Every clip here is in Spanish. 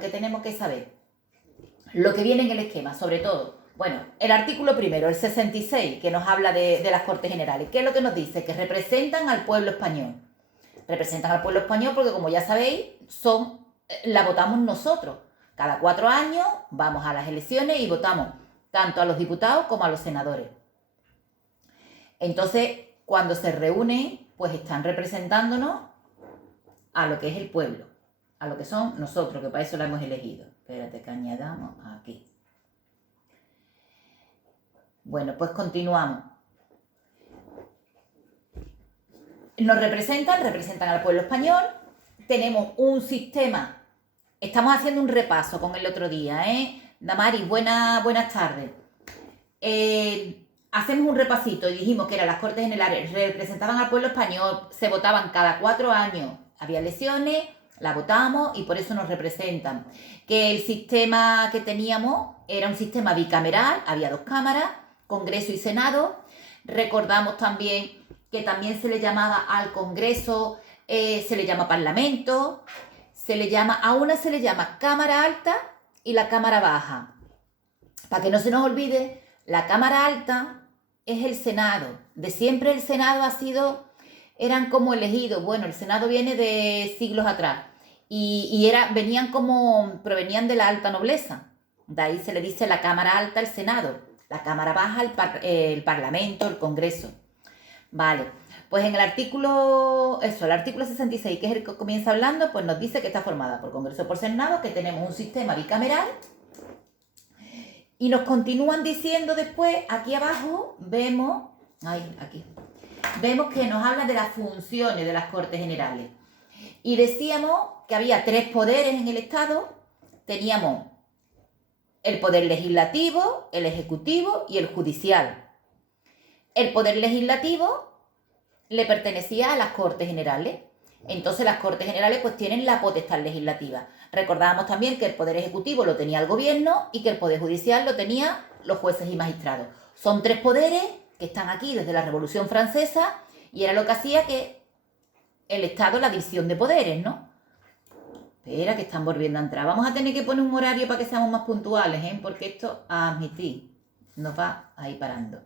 que tenemos que saber, lo que viene en el esquema, sobre todo, bueno, el artículo primero, el 66, que nos habla de las Cortes Generales. ¿Qué es lo que nos dice? Que representan al pueblo español. Representan al pueblo español porque, como ya sabéis, la votamos nosotros. Cada 4 años vamos a las elecciones y votamos tanto a los diputados como a los senadores. Entonces, cuando se reúnen, pues están representándonos a lo que es el pueblo, a lo que son nosotros, que para eso la hemos elegido. Espérate que añadamos aquí. Bueno, pues continuamos. Nos representan al pueblo español. Tenemos un sistema. Estamos haciendo un repaso con el otro día, ¿eh? Damaris, buenas tardes. Hacemos un repasito y dijimos que eran las Cortes Generales, representaban al pueblo español, se votaban cada 4 años. Había elecciones, la votamos y por eso nos representan. Que el sistema que teníamos era un sistema bicameral, había 2 cámaras, Congreso y Senado. Recordamos también que también se le llamaba al Congreso, se le llama Parlamento, a una se le llama Cámara Alta y la Cámara Baja. Para que no se nos olvide, la Cámara Alta es el Senado. De siempre el Senado eran como elegidos. Bueno, el Senado viene de siglos atrás y provenían de la alta nobleza. De ahí se le dice la Cámara Alta, el Senado. La Cámara Baja, el Parlamento, el Congreso. Vale, pues en el artículo 66, que es el que comienza hablando, pues nos dice que está formada por Congreso y por Senado, que tenemos un sistema bicameral. Y nos continúan diciendo después, aquí abajo, vemos que nos habla de las funciones de las Cortes Generales. Y decíamos que había 3 poderes en el Estado. Teníamos el poder legislativo, el ejecutivo y el judicial. El poder legislativo le pertenecía a las Cortes Generales. Entonces las Cortes Generales pues tienen la potestad legislativa. Recordábamos también que el poder ejecutivo lo tenía el gobierno y que el poder judicial lo tenía los jueces y magistrados. Son 3 poderes que están aquí desde la Revolución Francesa y era lo que hacía que el Estado, la división de poderes, ¿no? Espera, que están volviendo a entrar. Vamos a tener que poner un horario para que seamos más puntuales, ¿eh? Porque esto, a admitir, nos va a ir parando.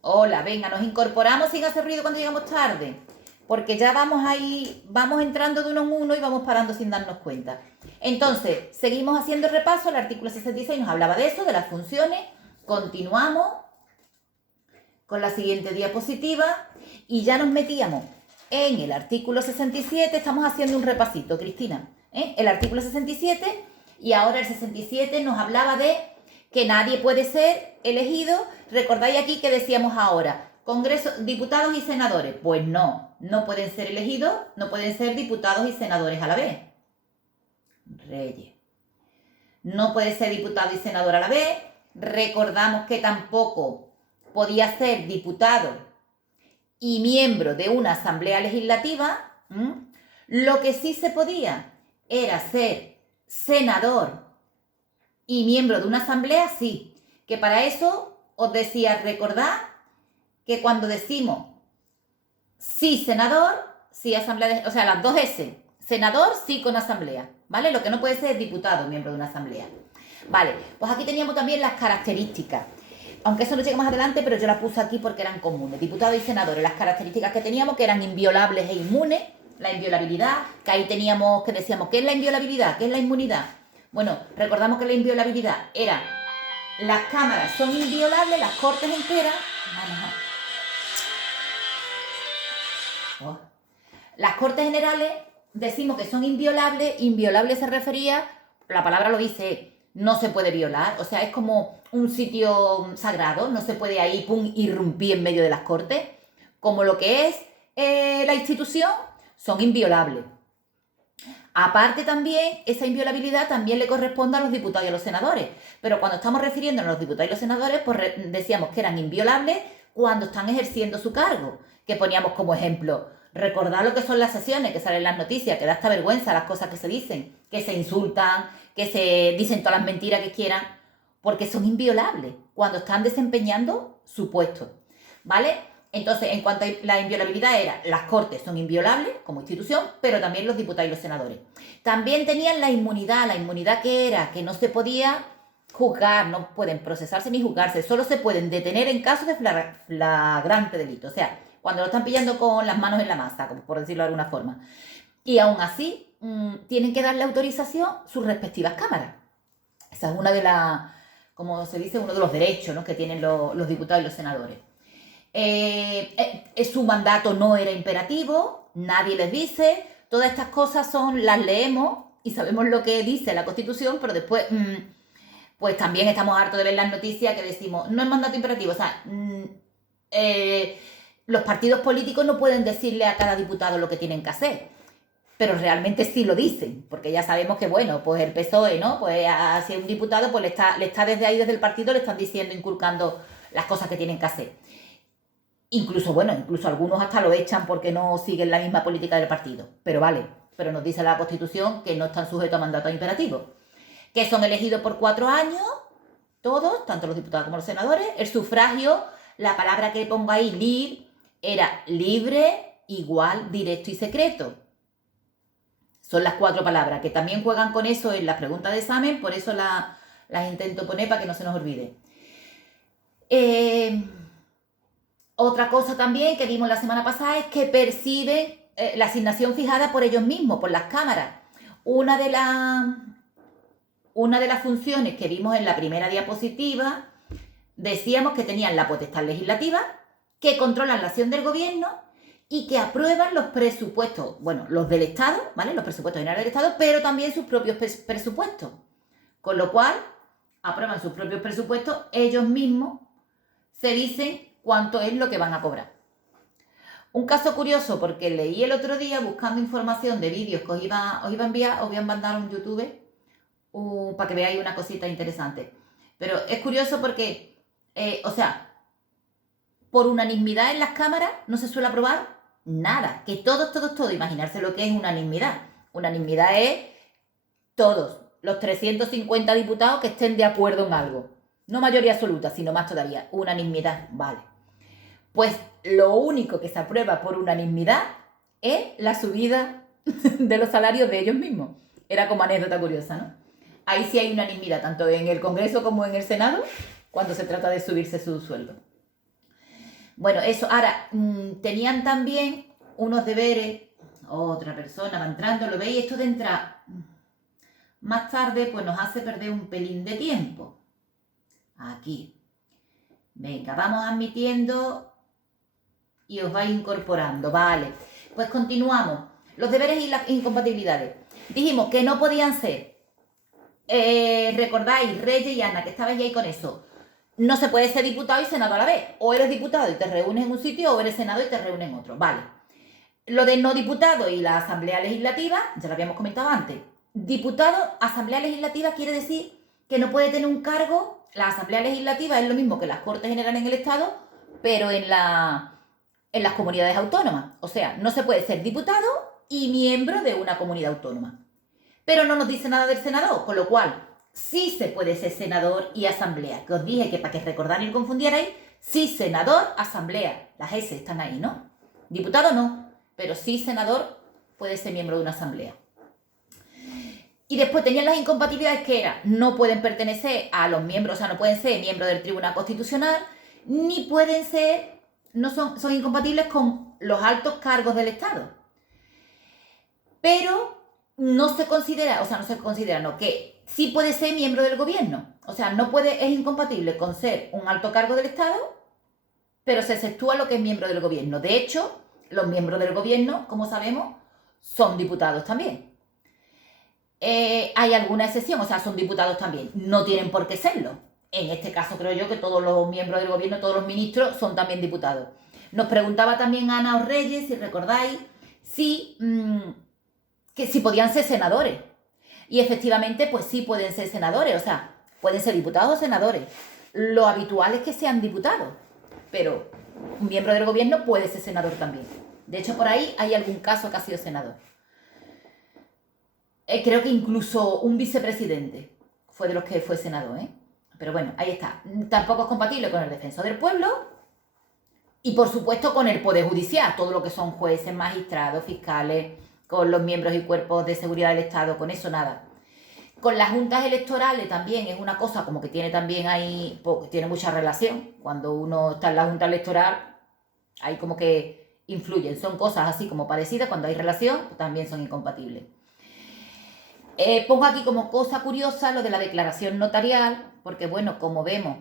Hola, venga, nos incorporamos sin hacer ruido cuando llegamos tarde. Porque ya vamos entrando de uno en uno y vamos parando sin darnos cuenta. Entonces, seguimos haciendo el repaso. El artículo 66 nos hablaba de eso, de las funciones. Continuamos con la siguiente diapositiva y ya nos metíamos en el artículo 67. Estamos haciendo un repasito, Cristina. El artículo 67 y ahora el 67 nos hablaba de que nadie puede ser elegido. ¿Recordáis aquí que decíamos ahora? Congreso, diputados y senadores. Pues no pueden ser elegidos, no pueden ser diputados y senadores a la vez. Reyes. No puede ser diputado y senador a la vez. Recordamos que tampoco podía ser diputado y miembro de una asamblea legislativa. Lo que sí se podía era ser senador y miembro de una asamblea, sí. Que para eso os decía, recordad que cuando decimos sí senador, sí asamblea, o sea, las 2 S, senador sí con asamblea, ¿vale? Lo que no puede ser es diputado, miembro de una asamblea. Vale, pues aquí teníamos también las características. Aunque eso no llega más adelante, pero yo las puse aquí porque eran comunes. Diputados y senadores, las características que teníamos, que eran inviolables e inmunes. La inviolabilidad, que ahí teníamos, que decíamos, ¿qué es la inviolabilidad? ¿Qué es la inmunidad? Bueno, recordamos que la inviolabilidad era, las cámaras son inviolables, las cortes enteras. Las Cortes Generales decimos que son inviolables. Inviolable se refería, la palabra lo dice, no se puede violar, o sea, es como un sitio sagrado, no se puede ahí, irrumpir en medio de las Cortes, como lo que es la institución, son inviolables. Aparte también, esa inviolabilidad también le corresponde a los diputados y a los senadores, pero cuando estamos refiriéndonos a los diputados y los senadores, pues decíamos que eran inviolables cuando están ejerciendo su cargo, que poníamos como ejemplo. Recordad lo que son las sesiones, que salen las noticias, que da hasta vergüenza las cosas que se dicen, que se insultan, que se dicen todas las mentiras que quieran, porque son inviolables cuando están desempeñando su puesto, ¿vale? Entonces, en cuanto a la inviolabilidad era, las Cortes son inviolables como institución, pero también los diputados y los senadores. También tenían la inmunidad que era que no se podía juzgar, no pueden procesarse ni juzgarse, solo se pueden detener en caso de flagrante delito. O sea, cuando lo están pillando con las manos en la masa, como por decirlo de alguna forma. Y aún así, tienen que darle autorización sus respectivas cámaras. Esa es una de las, como se dice, uno de los derechos, ¿no?, que tienen los diputados y los senadores. Su mandato no era imperativo, nadie les dice, todas estas cosas las leemos y sabemos lo que dice la Constitución, pero después, pues también estamos hartos de ver las noticias que decimos, no es mandato imperativo, o sea, los partidos políticos no pueden decirle a cada diputado lo que tienen que hacer, pero realmente sí lo dicen, porque ya sabemos que, bueno, pues el PSOE, ¿no?, pues si un diputado, pues le está desde ahí, desde el partido, le están diciendo, inculcando las cosas que tienen que hacer. Incluso algunos hasta lo echan porque no siguen la misma política del partido. Pero vale, pero nos dice la Constitución que no están sujetos a mandato imperativo. Que son elegidos por 4 años, todos, tanto los diputados como los senadores. El sufragio, la palabra que pongo ahí, era libre, igual, directo y secreto. Son las 4 palabras, que también juegan con eso en las preguntas de examen, por eso las intento poner para que no se nos olvide. Otra cosa también que vimos la semana pasada es que perciben la asignación fijada por ellos mismos, por las cámaras. Una de las funciones que vimos en la primera diapositiva, decíamos que tenían la potestad legislativa, que controlan la acción del gobierno y que aprueban los presupuestos, bueno, los del Estado, ¿vale?, los presupuestos generales del Estado, pero también sus propios presupuestos. Con lo cual, aprueban sus propios presupuestos, ellos mismos se dicen cuánto es lo que van a cobrar. Un caso curioso, porque leí el otro día buscando información de vídeos que os iba a enviar, os voy a mandar un YouTube para que veáis una cosita interesante. Pero es curioso porque, por unanimidad en las cámaras no se suele aprobar nada. Que todos, imaginarse lo que es unanimidad. Unanimidad es todos los 350 diputados que estén de acuerdo en algo. No mayoría absoluta, sino más todavía. Unanimidad, vale. Pues lo único que se aprueba por unanimidad es la subida de los salarios de ellos mismos. Era como anécdota curiosa, ¿no? Ahí sí hay unanimidad, tanto en el Congreso como en el Senado, cuando se trata de subirse su sueldo. Bueno, eso. Ahora, tenían también unos deberes. Otra persona va entrando, ¿lo veis? Esto de entrar más tarde, pues nos hace perder un pelín de tiempo. Aquí. Venga, vamos admitiendo y os vais incorporando, vale. Pues continuamos. Los deberes y las incompatibilidades. Dijimos que no podían ser, recordáis, Reyes y Ana, que estabais ahí con eso. No se puede ser diputado y senador a la vez. O eres diputado y te reúnes en un sitio, o eres senador y te reúnes en otro, vale. Lo de no diputado y la asamblea legislativa, ya lo habíamos comentado antes. Diputado, asamblea legislativa quiere decir que no puede tener un cargo. La asamblea legislativa es lo mismo que las Cortes Generales en el Estado, pero en las comunidades autónomas. O sea, no se puede ser diputado y miembro de una comunidad autónoma. Pero no nos dice nada del senador, con lo cual sí se puede ser senador y asamblea. Que os dije que para que recordarais y confundierais, sí senador, asamblea. Las S están ahí, ¿no? Diputado no, pero sí senador puede ser miembro de una asamblea. Y después tenían las incompatibilidades que era, no pueden pertenecer a los miembros, o sea, no pueden ser miembros del Tribunal Constitucional, ni pueden ser, son incompatibles con los altos cargos del Estado. Pero no se considera, que sí puede ser miembro del gobierno. O sea, es incompatible con ser un alto cargo del Estado, pero se exceptúa lo que es miembro del gobierno. De hecho, los miembros del gobierno, como sabemos, son diputados también. Hay alguna excepción, o sea, son diputados también. No tienen por qué serlo. En este caso creo yo que todos los miembros del gobierno, todos los ministros, son también diputados. Nos preguntaba también Ana o Reyes, si recordáis, que si podían ser senadores. Y efectivamente, pues sí pueden ser senadores, o sea, pueden ser diputados o senadores. Lo habitual es que sean diputados, pero un miembro del gobierno puede ser senador también. De hecho, por ahí hay algún caso que ha sido senador. Creo que incluso un vicepresidente fue de los que fue senador, ¿eh? Pero bueno, ahí está. Tampoco es compatible con el defensor del pueblo, Y por supuesto con el Poder Judicial, todo lo que son jueces, magistrados, fiscales, con los miembros y cuerpos de seguridad del Estado, con eso nada. Con las juntas electorales también es una cosa como que tiene también ahí, tiene mucha relación. Cuando uno está en la junta electoral, hay como que influyen. Son cosas así como parecidas, cuando hay relación, también son incompatibles. Pongo aquí como cosa curiosa lo de la declaración notarial, porque bueno, como vemos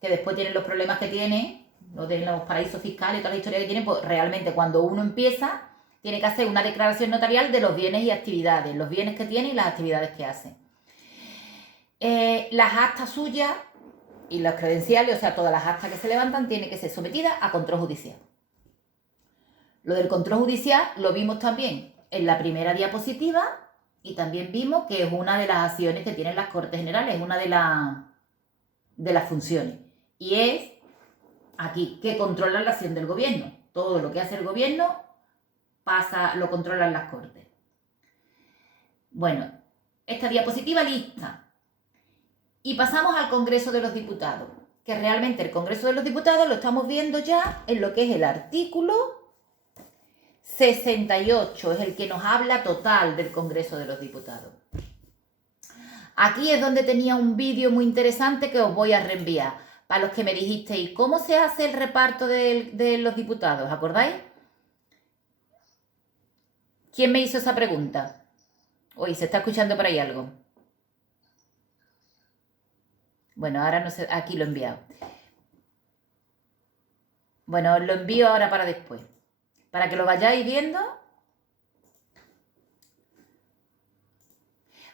que después tienen los problemas que tiene, lo de los paraísos fiscales y toda la historia que tienen, pues realmente cuando uno empieza, tiene que hacer una declaración notarial de los bienes y actividades, los bienes que tiene y las actividades que hace. Las actas suyas y los credenciales, o sea, todas las actas que se levantan, tienen que ser sometidas a control judicial. Lo del control judicial lo vimos también en la primera diapositiva y también vimos que es una de las acciones que tienen las Cortes Generales, es una de las funciones. Y es aquí, que controlan la acción del gobierno. Todo lo que hace el gobierno lo controlan las Cortes. Bueno, esta diapositiva lista. Y pasamos al Congreso de los Diputados, que realmente el Congreso de los Diputados lo estamos viendo ya en lo que es el artículo 68, es el que nos habla total del Congreso de los Diputados. Aquí es donde tenía un vídeo muy interesante que os voy a reenviar, para los que me dijisteis, ¿cómo se hace el reparto de los diputados? ¿Os acordáis? ¿Quién me hizo esa pregunta? Uy, ¿se está escuchando por ahí algo? Bueno, ahora no sé, aquí lo he enviado. Bueno, os lo envío ahora para después. Para que lo vayáis viendo.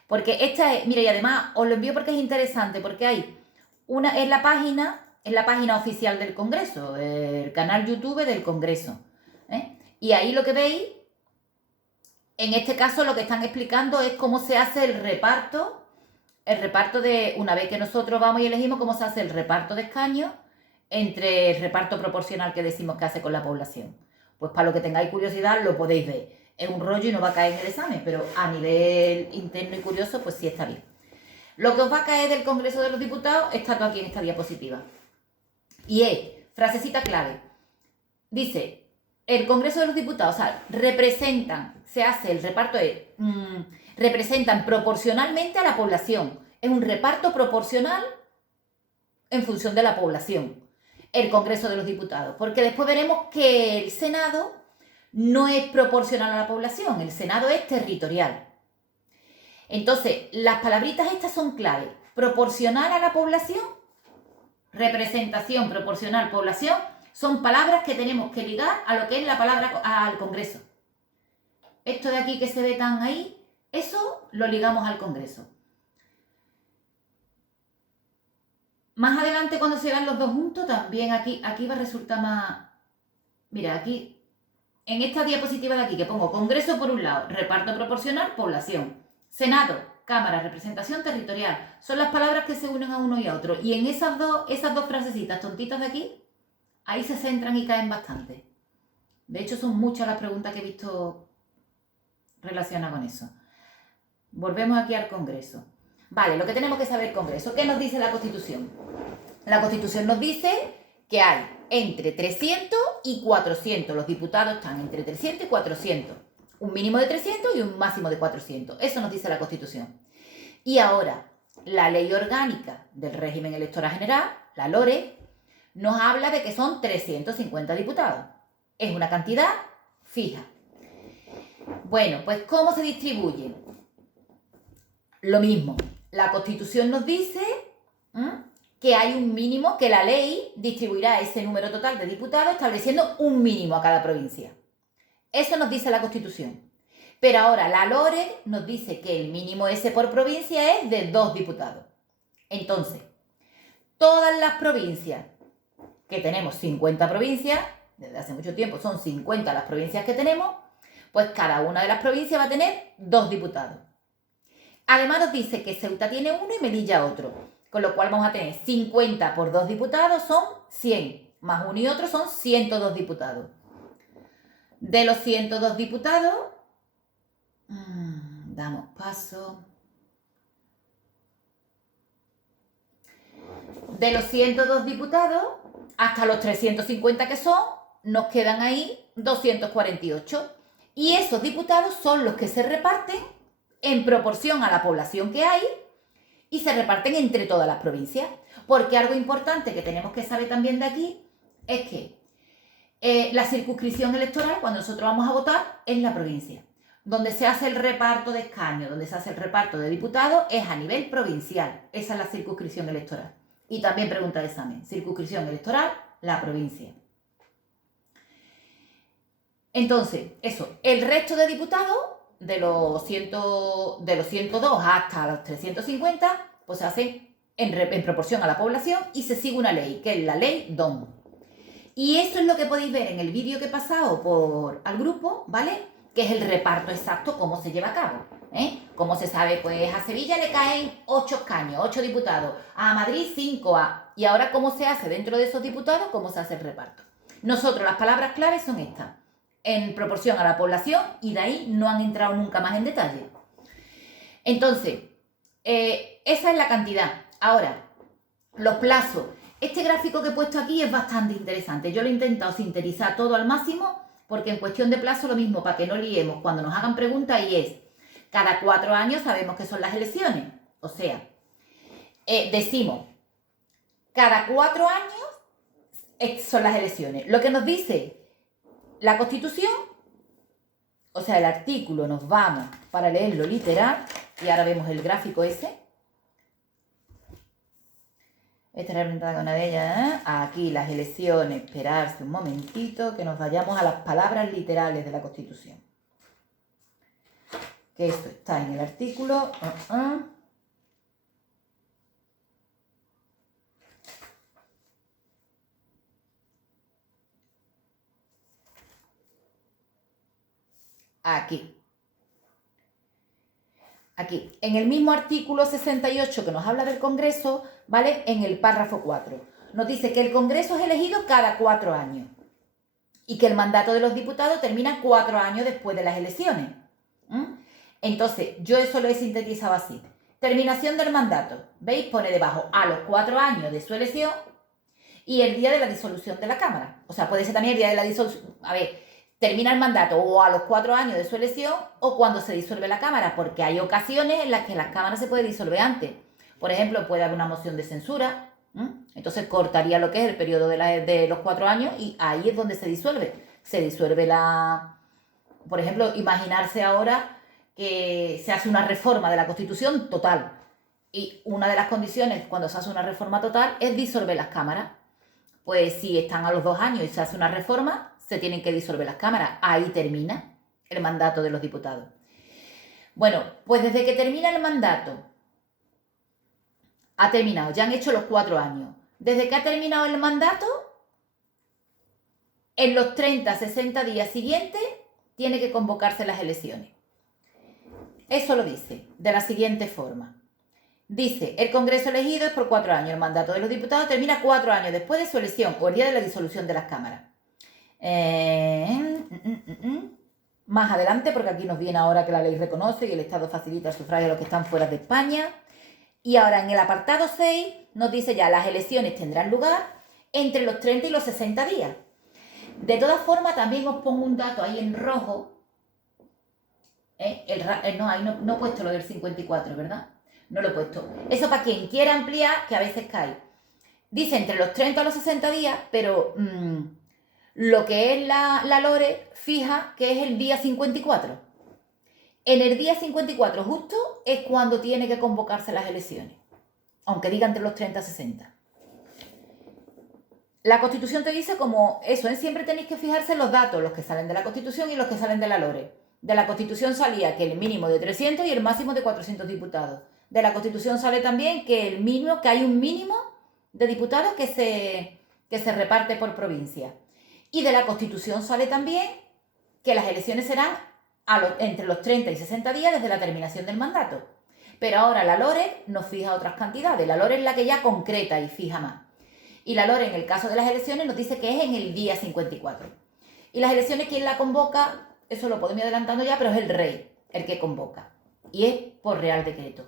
Porque esta es, mira, y además os lo envío porque es interesante, porque hay una, es la página oficial del Congreso, el canal YouTube del Congreso. Y ahí lo que veis, en este caso lo que están explicando es cómo se hace el reparto de, una vez que nosotros vamos y elegimos, cómo se hace el reparto de escaños entre el reparto proporcional que decimos que hace con la población. Pues para lo que tengáis curiosidad lo podéis ver. Es un rollo y no va a caer en el examen, pero a nivel interno y curioso, pues sí está bien. Lo que os va a caer del Congreso de los Diputados está todo aquí en esta diapositiva. Y es, frasecita clave, dice, el Congreso de los Diputados, o sea, se hace el reparto representan proporcionalmente a la población. Es un reparto proporcional en función de la población, el Congreso de los Diputados, porque después veremos que el Senado no es proporcional a la población, el Senado es territorial. Entonces, las palabritas estas son clave. Proporcional a la población, representación proporcional población, son palabras que tenemos que ligar a lo que es la palabra al Congreso. Esto de aquí que se ve tan ahí, eso lo ligamos al Congreso. Más adelante cuando se vean los dos juntos, también aquí va a resultar más... Mira, aquí, en esta diapositiva de aquí que pongo Congreso por un lado, reparto proporcional, población. Senado, Cámara, representación territorial. Son las palabras que se unen a uno y a otro. Y en esas dos frasecitas tontitas de aquí, ahí se centran y caen bastante. De hecho, son muchas las preguntas que he visto relacionadas con eso. Volvemos aquí al Congreso. Vale, lo que tenemos que saber el Congreso. ¿Qué nos dice la Constitución? La Constitución nos dice que hay entre 300 y 400. Los diputados están entre 300 y 400. Un mínimo de 300 y un máximo de 400. Eso nos dice la Constitución. Y ahora, la Ley Orgánica del Régimen Electoral General, la LORE, nos habla de que son 350 diputados. Es una cantidad fija. Bueno, pues ¿cómo se distribuye? Lo mismo. La Constitución nos dice que hay un mínimo, que la ley distribuirá ese número total de diputados estableciendo un mínimo a cada provincia. Eso nos dice la Constitución. Pero ahora la LORE nos dice que el mínimo ese por provincia es de 2 diputados. Entonces, todas las provincias, que tenemos 50 provincias, desde hace mucho tiempo son 50 las provincias que tenemos, pues cada una de las provincias va a tener 2 diputados. Además nos dice que Ceuta tiene uno y Melilla otro, con lo cual vamos a tener 50 por 2 diputados son 100, más uno y otro son 102 diputados. De los 102 diputados, damos paso. De los 102 diputados, hasta los 350 que son, nos quedan ahí 248. Y esos diputados son los que se reparten en proporción a la población que hay y se reparten entre todas las provincias. Porque algo importante que tenemos que saber también de aquí es que la circunscripción electoral, cuando nosotros vamos a votar, es la provincia. Donde se hace el reparto de escaños, donde se hace el reparto de diputados, es a nivel provincial. Esa es la circunscripción electoral. Y también pregunta de examen. Circunscripción electoral, la provincia. Entonces, eso, el resto de diputados, de los 102 hasta los 350, pues se hace en proporción a la población y se sigue una ley, que es la ley DOM. Y eso es lo que podéis ver en el vídeo que he pasado al grupo, ¿vale? Que es el reparto exacto, cómo se lleva a cabo. Como se sabe, pues a Sevilla le caen 8 escaños, 8 diputados, a Madrid 5, y ahora cómo se hace dentro de esos diputados, cómo se hace el reparto. Nosotros las palabras claves son estas, en proporción a la población, y de ahí no han entrado nunca más en detalle. Entonces, esa es la cantidad. Ahora, los plazos. Este gráfico que he puesto aquí es bastante interesante. Yo lo he intentado sintetizar todo al máximo, porque en cuestión de plazo lo mismo, para que no liemos cuando nos hagan preguntas, y es, cada 4 años sabemos que son las elecciones. O sea, decimos, cada 4 años son las elecciones. Lo que nos dice la Constitución, o sea, el artículo, nos vamos para leerlo literal, y ahora vemos el gráfico ese. Esta es representada una de ellas, Aquí las elecciones, esperarse un momentito, que nos vayamos a las palabras literales de la Constitución. Que esto está en el artículo. Aquí. Aquí, en el mismo artículo 68 que nos habla del Congreso, ¿vale? En el párrafo 4, nos dice que el Congreso es elegido cada 4 años y que el mandato de los diputados termina 4 años después de las elecciones. Entonces, yo eso lo he sintetizado así. Terminación del mandato, ¿veis? Pone debajo a los 4 años de su elección y el día de la disolución de la Cámara. O sea, puede ser también el día de la disolución. A ver, termina el mandato o a los 4 años de su elección o cuando se disuelve la Cámara, porque hay ocasiones en las que las cámaras se pueden disolver antes. Por ejemplo, puede haber una moción de censura, entonces cortaría lo que es el periodo de los 4 años y ahí es donde se disuelve. Se disuelve Por ejemplo, imaginarse ahora que se hace una reforma de la Constitución total y una de las condiciones cuando se hace una reforma total es disolver las cámaras. Pues si están a los 2 años y se hace una reforma, se tienen que disolver las cámaras. Ahí termina el mandato de los diputados. Bueno, pues desde que termina el mandato, ha terminado, ya han hecho los 4 años. Desde que ha terminado el mandato, en los 30, 60 días siguientes, tiene que convocarse las elecciones. Eso lo dice de la siguiente forma. Dice, el Congreso elegido es por 4 años. El mandato de los diputados termina 4 años después de su elección o el día de la disolución de las cámaras. Más adelante, porque aquí nos viene ahora que la ley reconoce y el Estado facilita el sufragio a los que están fuera de España. Y ahora en el apartado 6 nos dice ya, las elecciones tendrán lugar entre los 30 y los 60 días. De todas formas, también os pongo un dato ahí en rojo. No he puesto lo del 54, ¿verdad? No lo he puesto. Eso para quien quiera ampliar, que a veces cae. Dice entre los 30 a los 60 días, pero lo que es la LORE fija que es el día 54. En el día 54 justo es cuando tiene que convocarse las elecciones, aunque diga entre los 30 a 60. La Constitución te dice como eso, siempre tenéis que fijarse en los datos, los que salen de la Constitución y los que salen de la LORE. De la Constitución salía que el mínimo de 300 y el máximo de 400 diputados. De la Constitución sale también que hay un mínimo de diputados que se reparte por provincia. Y de la Constitución sale también que las elecciones serán entre los 30 y 60 días desde la terminación del mandato. Pero ahora la LORE nos fija otras cantidades. La LORE es la que ya concreta y fija más. Y la LORE en el caso de las elecciones nos dice que es en el día 54. Y las elecciones, ¿quién la convoca? Eso lo podemos ir adelantando ya, pero es el rey el que convoca. Y es por real decreto.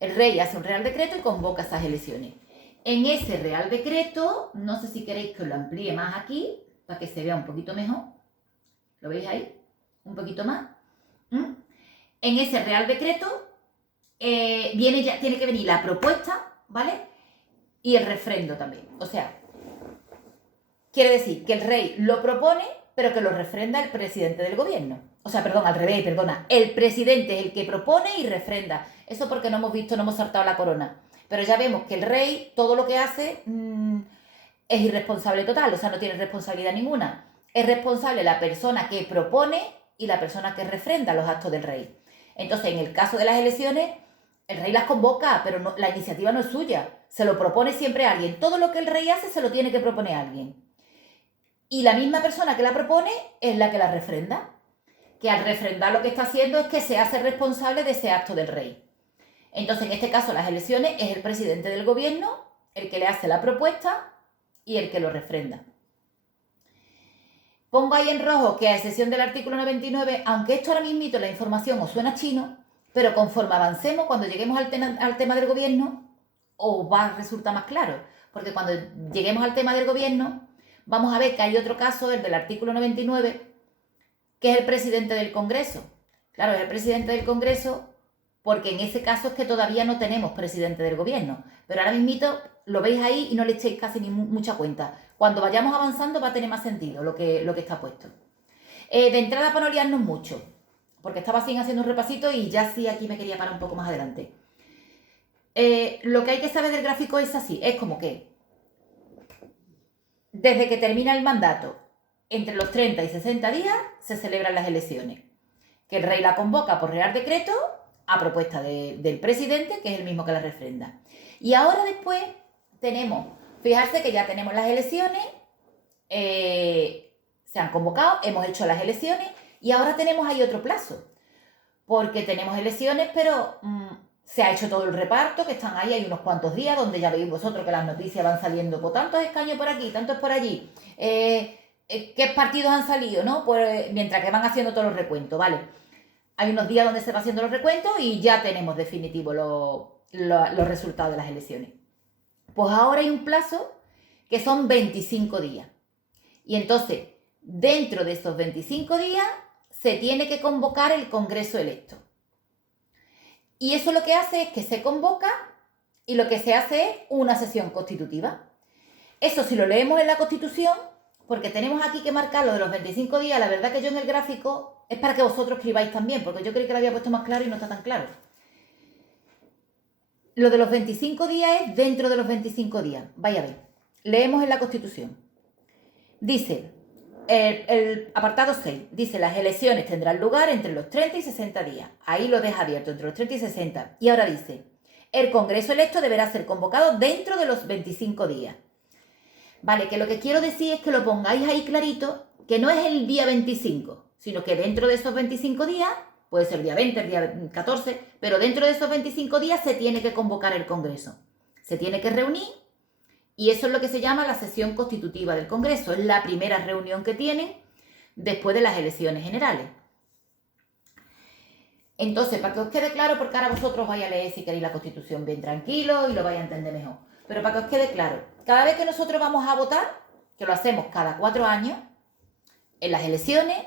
El rey hace un real decreto y convoca esas elecciones. En ese Real Decreto, no sé si queréis que os lo amplíe más aquí, para que se vea un poquito mejor. ¿Lo veis ahí? Un poquito más. En ese Real Decreto tiene que venir la propuesta, ¿vale? Y el refrendo también. O sea, quiere decir que el rey lo propone, pero que lo refrenda el presidente del gobierno. O sea, perdón, al revés, perdona. El presidente es el que propone y refrenda. Eso porque no hemos saltado la corona. Pero ya vemos que el rey, todo lo que hace, es irresponsable total. O sea, no tiene responsabilidad ninguna. Es responsable la persona que propone y la persona que refrenda los actos del rey. Entonces, en el caso de las elecciones, el rey las convoca, pero no, la iniciativa no es suya. Se lo propone siempre a alguien. Todo lo que el rey hace se lo tiene que proponer a alguien. Y la misma persona que la propone es la que la refrenda. Que al refrendar lo que está haciendo es que se hace responsable de ese acto del rey. Entonces, en este caso, las elecciones es el presidente del gobierno el que le hace la propuesta y el que lo refrenda. Pongo ahí en rojo que a excepción del artículo 99, aunque esto ahora mismo la información os suena chino, pero conforme avancemos, cuando lleguemos al tema del gobierno, os va a resultar más claro. Porque cuando lleguemos al tema del gobierno, vamos a ver que hay otro caso, el del artículo 99, que es el presidente del Congreso. Claro, es el presidente del Congreso porque en ese caso es que todavía no tenemos presidente del gobierno. Pero ahora mismito lo veis ahí y no le echéis casi ni mucha cuenta. Cuando vayamos avanzando va a tener más sentido lo que está puesto. De entrada, para no liarnos mucho, porque estaba así haciendo un repasito y ya sí aquí me quería parar un poco más adelante. Lo que hay que saber del gráfico es así, es como que desde que termina el mandato, entre los 30 y 60 días, se celebran las elecciones. Que el rey la convoca por Real Decreto a propuesta del presidente, que es el mismo que la refrenda. Y ahora después tenemos, fijarse que ya tenemos las elecciones, se han convocado, hemos hecho las elecciones y ahora tenemos ahí otro plazo. Porque tenemos elecciones, pero se ha hecho todo el reparto, que están ahí, hay unos cuantos días, donde ya veis vosotros que las noticias van saliendo por tantos escaños por aquí, tantos por allí. ¿Qué partidos han salido, no? Pues mientras que van haciendo todos los recuentos, ¿vale? Hay unos días donde se va haciendo los recuentos y ya tenemos definitivo los resultados de las elecciones. Pues ahora hay un plazo que son 25 días. Y entonces, dentro de esos 25 días, se tiene que convocar el Congreso electo. Y eso lo que hace es que se convoca y lo que se hace es una sesión constitutiva. Eso si lo leemos en la Constitución, porque tenemos aquí que marcar lo de los 25 días, la verdad que yo en el gráfico es para que vosotros escribáis también, porque yo creí que lo había puesto más claro y no está tan claro. Lo de los 25 días es dentro de los 25 días. Vaya a ver, leemos en la Constitución. Dice, el apartado 6, dice las elecciones tendrán lugar entre los 30 y 60 días. Ahí lo deja abierto, entre los 30 y 60. Y ahora dice, el Congreso electo deberá ser convocado dentro de los 25 días. Vale, que lo que quiero decir es que lo pongáis ahí clarito, que no es el día 25, sino que dentro de esos 25 días, puede ser el día 20, el día 14, pero dentro de esos 25 días se tiene que convocar el Congreso. Se tiene que reunir y eso es lo que se llama la sesión constitutiva del Congreso. Es la primera reunión que tienen después de las elecciones generales. Entonces, para que os quede claro, porque ahora vosotros vais a leer si queréis la Constitución bien tranquilo y lo vais a entender mejor. Pero para que os quede claro, cada vez que nosotros vamos a votar, que lo hacemos cada 4 años, en las elecciones,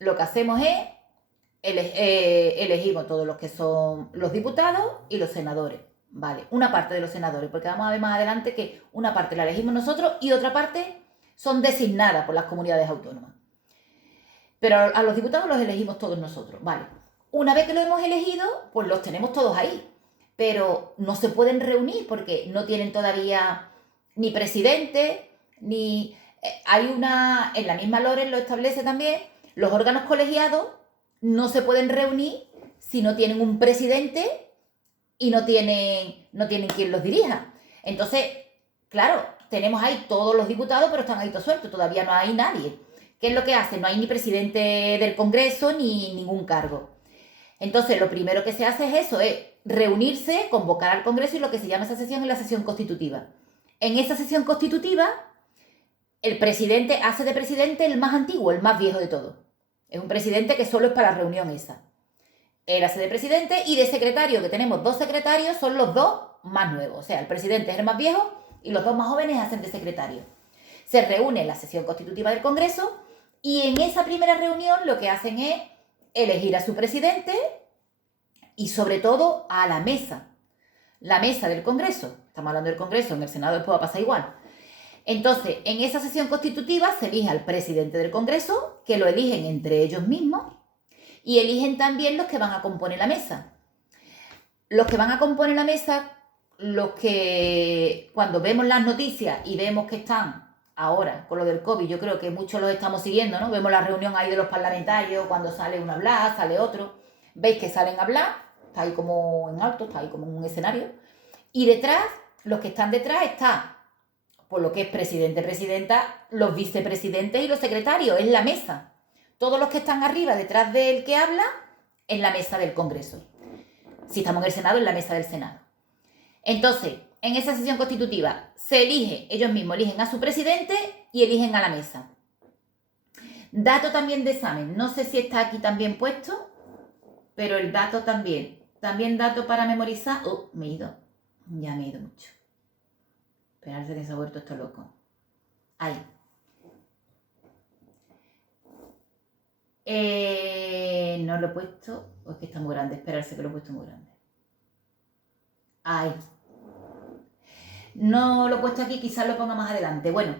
lo que hacemos es elegimos todos los que son los diputados y los senadores, ¿vale? Una parte de los senadores, porque vamos a ver más adelante que una parte la elegimos nosotros y otra parte son designadas por las comunidades autónomas. Pero a los diputados los elegimos todos nosotros, ¿vale? Una vez que lo hemos elegido, pues los tenemos todos ahí, pero no se pueden reunir porque no tienen todavía ni presidente, ni... Hay una, en la misma LORES lo establece también, los órganos colegiados no se pueden reunir si no tienen un presidente y no tienen quien los dirija. Entonces, claro, tenemos ahí todos los diputados, pero están ahí todos sueltos, todavía no hay nadie. ¿Qué es lo que hacen? No hay ni presidente del Congreso ni ningún cargo. Entonces, lo primero que se hace es eso, es reunirse, convocar al Congreso y lo que se llama esa sesión es la sesión constitutiva. En esa sesión constitutiva, el presidente hace de presidente el más antiguo, el más viejo de todos. Es un presidente que solo es para la reunión esa. Él hace de presidente y de secretario, que tenemos 2 secretarios, son los 2 más nuevos. O sea, el presidente es el más viejo y los dos más jóvenes hacen de secretario. Se reúne en la sesión constitutiva del Congreso y en esa primera reunión lo que hacen es elegir a su presidente y sobre todo a la mesa del Congreso. Estamos hablando del Congreso, en el Senado después va a pasar igual. Entonces, en esa sesión constitutiva se elige al presidente del Congreso, que lo eligen entre ellos mismos, y eligen también los que van a componer la mesa. Los que van a componer la mesa, los que cuando vemos las noticias y vemos que están ahora con lo del COVID, yo creo que muchos los estamos siguiendo, ¿no? Vemos la reunión ahí de los parlamentarios, cuando sale uno a hablar, sale otro, veis que salen a hablar, está ahí como en alto, está ahí como en un escenario, y detrás, los que están detrás está, por lo que es presidente, presidenta, los vicepresidentes y los secretarios, es la mesa. Todos los que están arriba, detrás del que habla, es la mesa del Congreso. Si estamos en el Senado, es la mesa del Senado. Entonces, en esa sesión constitutiva se elige, ellos mismos eligen a su presidente y eligen a la mesa. Dato también de examen, no sé si está aquí también puesto, pero el dato también. También dato para memorizar. Me he ido. Ya me he ido mucho. Esperarse que se ha vuelto esto loco. Ahí. No lo he puesto. O es que está muy grande. Esperarse que lo he puesto muy grande. Ahí. No lo he puesto aquí. Quizás lo ponga más adelante. Bueno.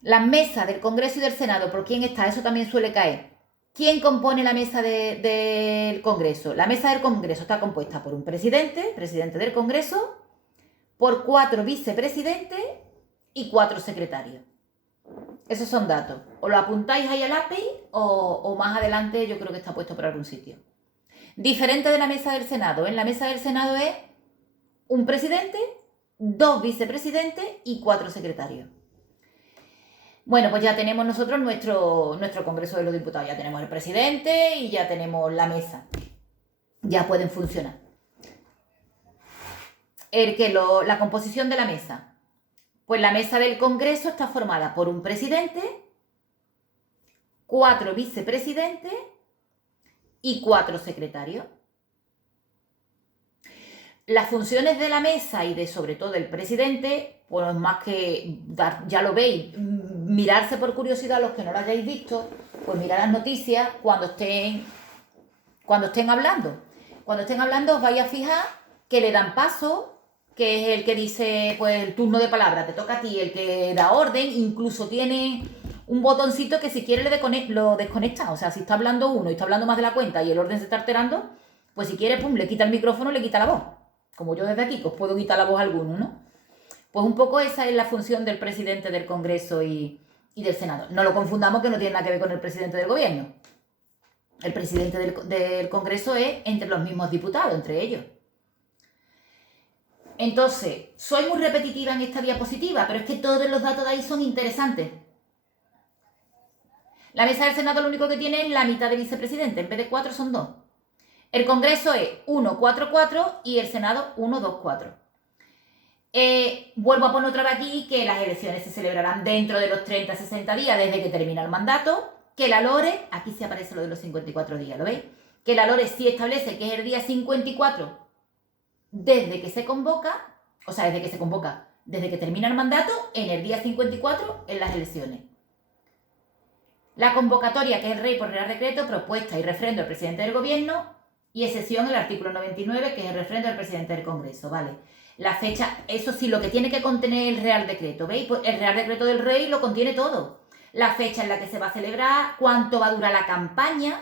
Las mesas del Congreso y del Senado. ¿Por quién está? Eso también suele caer. ¿Quién compone la mesa del Congreso? La mesa del Congreso está compuesta por un presidente del Congreso, por 4 vicepresidentes y 4 secretarios. Esos son datos. O lo apuntáis ahí al lápiz o más adelante yo creo que está puesto por algún sitio. Diferente de la mesa del Senado. En la mesa del Senado es un presidente, 2 vicepresidentes y 4 secretarios. Bueno, pues ya tenemos nosotros nuestro Congreso de los Diputados. Ya tenemos el presidente y ya tenemos la mesa. Ya pueden funcionar. La composición de la mesa. Pues la mesa del Congreso está formada por un presidente, 4 vicepresidentes y 4 secretarios. Las funciones de la mesa y sobre todo del presidente, pues más que ya lo veis, mirarse por curiosidad los que no lo hayáis visto, pues mirad las noticias cuando estén hablando. Cuando estén hablando os vais a fijar que le dan paso, que es el que dice, pues el turno de palabra, te toca a ti, el que da orden, incluso tiene un botoncito que si quiere lo desconecta. O sea, si está hablando uno y está hablando más de la cuenta y el orden se está alterando, pues si quiere, pum, le quita el micrófono, le quita la voz. Como yo desde aquí, que os puedo quitar la voz a alguno, ¿no? Pues un poco esa es la función del presidente del Congreso y del Senado. No lo confundamos, que no tiene nada que ver con el presidente del gobierno. El presidente del Congreso es entre los mismos diputados, entre ellos. Entonces, soy muy repetitiva en esta diapositiva, pero es que todos los datos de ahí son interesantes. La mesa del Senado lo único que tiene es la mitad de vicepresidente. En vez de 4 son 2. El Congreso es 1-4-4 y el Senado 1-2-4. Vuelvo a poner otra vez aquí que las elecciones se celebrarán dentro de los 30-60 días desde que termina el mandato, que la LORE, aquí sí aparece lo de los 54 días, ¿lo veis? Que la LORE sí establece que es el día 54 desde que se convoca, desde que termina el mandato, en el día 54 en las elecciones. La convocatoria, que es el rey por real decreto, propuesta y refrendo del presidente del gobierno, y excepción el artículo 99, que es el refrendo del presidente del Congreso, ¿vale? La fecha, eso sí, lo que tiene que contener el Real Decreto, ¿veis? Pues el Real Decreto del Rey lo contiene todo. La fecha en la que se va a celebrar, cuánto va a durar la campaña,